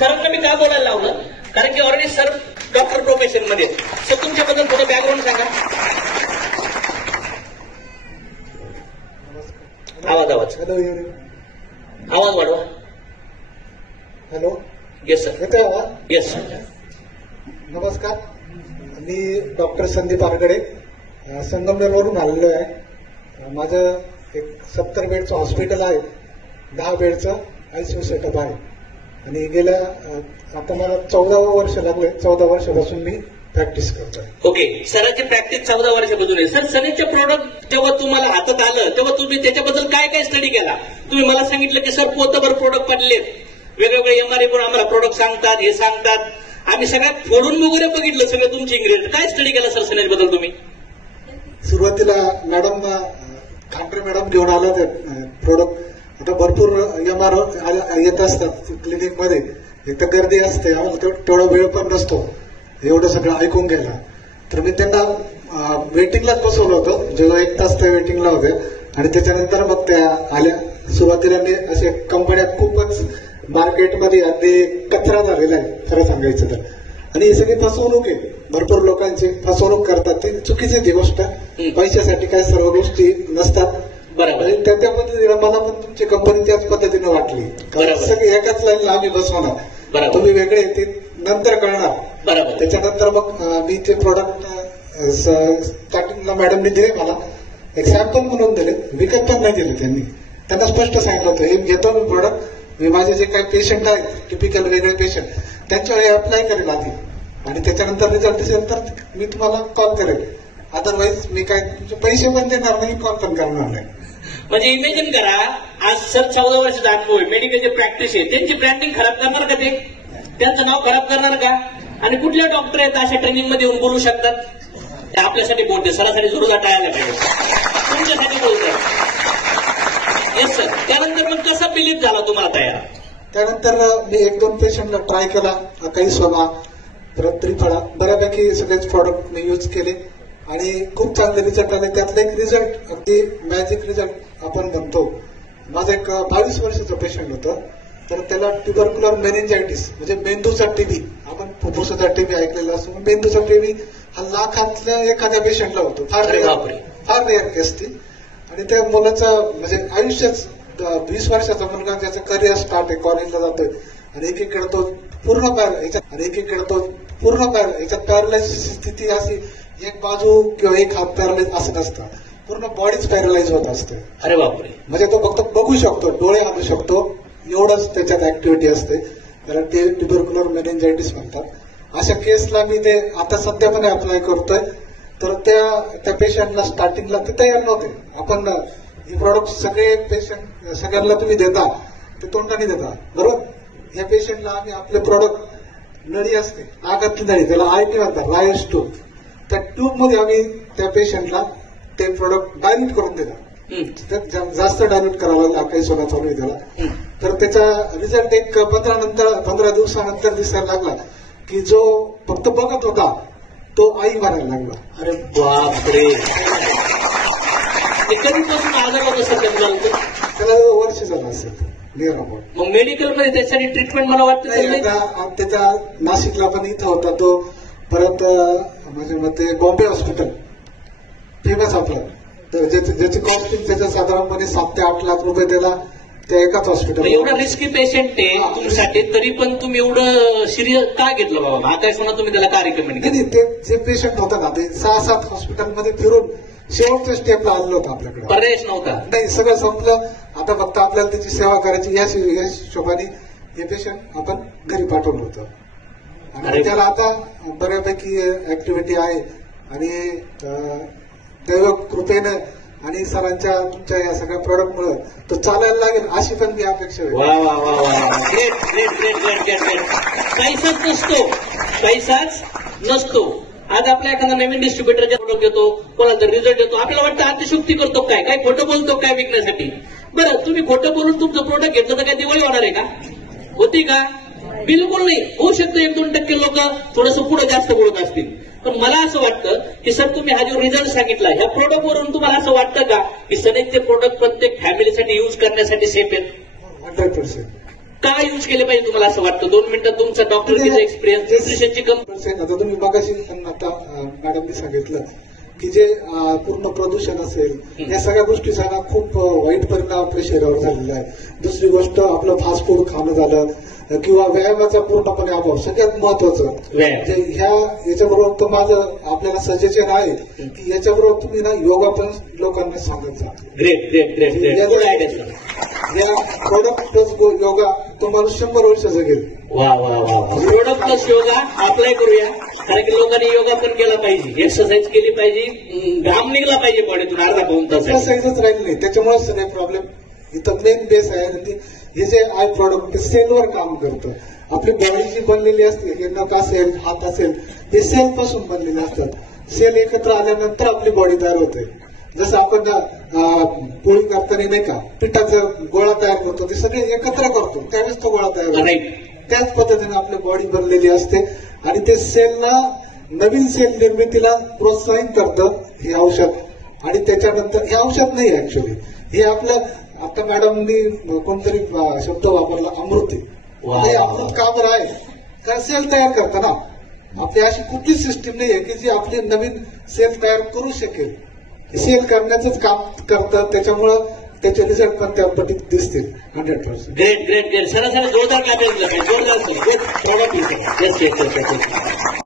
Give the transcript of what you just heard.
सरांना मी का बोलायला लावलं, कारण की ऑलरेडी सर डॉक्टर प्रोफेशन मध्ये. सर तुमच्याबद्दल थोडं बॅकग्राऊंड सांगा. आवाज हॅलो, आवाज वाढवा. हॅलो. Yes sir. येतोय आवाज? येस. नमस्कार, मी डॉक्टर संदीप आरगडे संगमनेरवरून आलेलो आहे. माझं एक 70 बेडचं हॉस्पिटल आहे, 10 बेडचं आयसीयू सेटअप आहे आणि गेल्या आता मला 14 वर्ष लागले. 14 वर्षापासून मी प्रॅक्टिस करतोय. ओके, सरांची प्रॅक्टिस 14 वर्षापासून आहे. सर, सनीचे प्रोडक्ट जेव्हा तुम्हाला हातात आलं तेव्हा तुम्ही त्याच्याबद्दल काय काय स्टडी केला? तुम्ही मला सांगितलं की सर पोतभर प्रोडक्ट पडलेत, वेगवेगळे एमआरआय पण आम्हाला प्रोडक्ट सांगतात, हे सांगतात. आम्ही सगळ्यात फोडून वगैरे बघितलं सगळं तुमची इंग्रेडियंट. काय स्टडी केला सर सनेज बद्दल तुम्ही? सुरुवातीला मॅडम खांडरे मॅडम घेऊन आला ते प्रोडक्ट. आता भरपूर एमआरआय येत असतात क्लिनिकमध्ये, एक तर गर्दी असते, आम्हाला तेवढा वेळ पण नसतो एवढं सगळं ऐकून घ्यायला. तर मी त्यांना वेटिंगलाच बसवलं होतं, जेव्हा 1 तास त्या वेटिंगला होत्या आणि त्याच्यानंतर मग त्या आल्या. सुरुवातीला मी असे कंपन्या खूपच मार्केटमध्ये अगदी कचरा झालेला आहे खरं सांगायचं तर, आणि ही सगळी फसवणूक आहे. भरपूर लोकांची फसवणूक करतात, ते चुकीची ती गोष्ट. पैशासाठी काय सर्व गोष्टी नसतात. बरोबर. त्या पद्धतीने मला पण तुमची कंपनी त्याच पद्धतीने वाटली. सगळे एकाच लाईनला आम्ही बसवणार, तुम्ही वेगळे ते नंतर कळणार. बरोबर. त्याच्यानंतर मग मी ते प्रोडक्ट स्टार्टिंगला मॅडमने दिले, मला एक सॅम्पल म्हणून दिले, विकत पण नाही दिले त्यांनी. त्यांना स्पष्ट सांगितलं होतं, हे घेतो मी प्रोडक्ट, मी माझे जे काही पेशंट आहेत टिपिकल वेगळे पेशंट त्यांच्यावर हे अप्लाय करेल आधी आणि त्याच्यानंतर रिझल्ट दिसेल तर मी तुम्हाला कॉल करेल. अदरवाईज मी काय तुमचे पैसे पण देणार नाही, कॉल पण करणार नाही. म्हणजे इमॅजिन करा, आज सर 14 वर्षाचा अनुभव आहे, मेडिकलची प्रॅक्टिस आहे, त्यांची ब्रँडिंग खराब करणार का ते? त्यांचं नाव खराब करणार का? आणि कुठले डॉक्टर आहेत अशा ट्रेनिंग मध्ये येऊन बोलू शकतात? ते आपल्यासाठी बोलते, सरासरी जोरदार टाळायला पाहिजे, तुमच्यासाठी बोलतात. Yes sir. त्यानंतर मग कसा बिलीफ झाला तुम्हाला तयार? त्यानंतर मी 1-2 पेशंटला ट्राय केला, काही सोमा, परत त्रिफळा, बऱ्यापैकी सगळेच प्रॉडक्ट मी यूज केले आणि खूप चांगले रिझल्ट आले. त्यातला एक रिझल्ट अगदी मॅजिक रिझल्ट आपण म्हणतो. माझं एक 22 वर्षाचं पेशंट होतं, तर त्याला ट्युबरक्युलर मेनिंजायटिस म्हणजे मेंदूचा टीबी, आपण फुफ्फुसाचा टीबी ऐकलेला असतो, मेंदूचा टीबी हा लाखातल्या एखाद्या पेशंटला होतो. फार रेअर केस ती. आणि त्या मुलाचं म्हणजे आयुष्यच 20 वर्षाचा मुलगा, त्याचं करिअर स्टार्ट आहे, कॉलेजला जातोय आणि एकीकडे तो पूर्ण याच्यात पॅरालाइज स्थिती अशी, एक बाजू किंवा एक हात पॅरालाइज असं नसतं, पूर्ण बॉडीच पॅरालाइज होत असते. अरे बापरे. म्हणजे तो फक्त बघू शकतो, डोळे हलू शकतो, एवढंच त्याच्यात ऍक्टिव्हिटी असते. त्याला ते ट्युबरक्युलर मेनिंजायटिस म्हणतात. अशा केसला मी ते आता सध्या पण अप्लाय करतोय. तर त्या पेशंटला स्टार्टिंगला ते तयार नव्हते. आपण हे प्रॉडक्ट सगळे पेशंट सगळ्यांना तुम्ही देता, ते तोंडाने देता, बरोबर. या पेशंटला आम्ही आपले प्रॉडक्ट, नळी असते आगातली नळी, त्याला आयटी म्हणतात, रायस ट्यूब, त्या ट्यूब मध्ये आम्ही त्या पेशंटला ते प्रोडक्ट डायल्यूट करून देतात. जास्त डायल्यूट करावं लागलं, काही सोडा चालू आहे त्याला. तर त्याचा रिझल्ट एक 15 दिवसानंतर दिसायला लागला की जो फक्त बघत होता तो आई म्हणायला लागला. अरे बापरे. कधीपासून आजार होतं सर त्याला वर्ष झालं असेल नियर अबाउट. मग मेडिकलमध्ये त्यासाठी ट्रीटमेंट मला वाटतं त्याच्या नाशिकला पण इथं होता तो. परत माझ्या मते बॉम्बे हॉस्पिटल फेमस आपलं, तर ज्याची कॉस्टिंग त्याच्या साधारणपणे 7 ते 8 लाख रुपये त्याला त्या एकाच हॉस्पिटल. एवढा रिस्की पेशंट आहे तुमच्यासाठी, तरी पण तुम्ही एवढं सिरियस का घेतलं बाबा? हा काय सोना तुम्ही त्याला का रिकमेंड केलं? ते जे पेशंट होता ना, ते 6-7 हॉस्पिटलमध्ये फिरून शेवटच्या स्टेपला आलेलं होतं आपल्याकडे. पर्यायच नव्हता. नाही, सगळं संपलं. आता फक्त आपल्याला त्याची सेवा करायची, या हिशोबाने हे पेशंट आपण घरी पाठवलं होतं. आणि त्याला आता बऱ्यापैकी ऍक्टिव्हिटी आहे आणि दैव कृपेनं आणि सरांच्या तुमच्या या सगळ्या प्रॉडक्टमुळे तो चालायला लागेल अशी पण मी अपेक्षा आहे. वा वा वा वा. Great great great great great. पैसाच नसतो. आज आपल्या एखादा नवीन डिस्ट्रीब्युटरचा प्रोडक्ट घेतो, कोणाचा रिझल्ट येतो, आपल्याला वाटतं अतिशुक्ती करतो, काय खोटं बोलतो काय विकण्यासाठी. बरं, तुम्ही खोटं बोलून तुमचं प्रोडक्ट घेतलं तर काय दिवाळी होणार आहे का? होती का? बिलकुल नाही. होऊ शकतं 1-2% लोक थोडंसं पुढे जास्त बोलत असतील, पण मला असं वाटतं की सर तुम्ही हा जो रिझल्ट सांगितला ह्या प्रोडक्ट वरून तुम्हाला असं वाटतं का की सनेजचे प्रोडक्ट प्रत्येक फॅमिलीसाठी युज करण्यासाठी सेफ आहेत? 100%. का यूज केले पाहिजे तुम्हाला असं वाटतं? 2 मिनिटात तुमचा डॉक्टरचा एक्सपिरियन्स, न्यूट्रिशनची आता तुम्ही मगाशी आता मॅडमनी सांगितलं की जे पूर्ण प्रदूषण असेल या सगळ्या गोष्टीचा ना खूप वाईट परिणाम आपल्या शरीरावर झालेला आहे. दुसरी गोष्ट आपलं फास्ट फूड खाणं झालं किंवा व्यायामाचा पूर्णपणे अभाव, सगळ्यात महत्वाचं म्हणजे याच्याबरोबर तर माझं आपल्याला सजेशन आहे की याच्याबरोबर तुम्ही ना योगा पण लोकांना सांगत जा. Great great great great. या प्रोडक्ट प्लस योगा तुम्हाला 100 वर्ष जगेल. वा वा वा. प्रोडक्ट प्लस योगा अप्लाय करूया, कारण की लोकांनी योगा पण केला पाहिजे, एक्सरसाइज केली पाहिजे, घाम निघला पाहिजे बॉडीतून अर्धा पाऊण तास. एक्सरसाइजच राहिली नाही, त्याच्यामुळे सगळे प्रॉब्लेम इथं मेन बेस आहे. आणि हे जे आय प्रॉडक्ट ते सेलवर काम करतं. आपली बॉडी जी बनलेली असते, हे नख असेल, हात असेल, हे सेल पासून बनलेले असतात. सेल एकत्र आल्यानंतर आपली बॉडी तयार होते. जसं आपण पोळी करताना नाही का पिठाचा गोळा तयार करतो, ते सगळे एकत्र करतो त्यावेळेस तो गोळा तयार होतो. त्याच पद्धतीने आपली बॉडी बनलेली असते आणि ते सेलला नवीन सेल निर्मितीला प्रोत्साहित करतं हे औषध. आणि त्याच्यानंतर हे औषध नाही ऍक्च्युअली, हे आपलं आता मॅडमनी कोणतरी शब्द वापरला अमृत आहे. हे अमृत का बरं आहे? कारण सेल तयार करतं ना. आपली अशी कुठलीच सिस्टीम नाही आहे की जी आपली नवीन सेल तयार करू शकेल. सेल करण्याचंच काम करतं, त्याच्यामुळं त्याचे रिझल्ट पण त्या पद्धतीत दिसतील 100%. Great great great. सरासरी जोरदार काय जोरदार सर.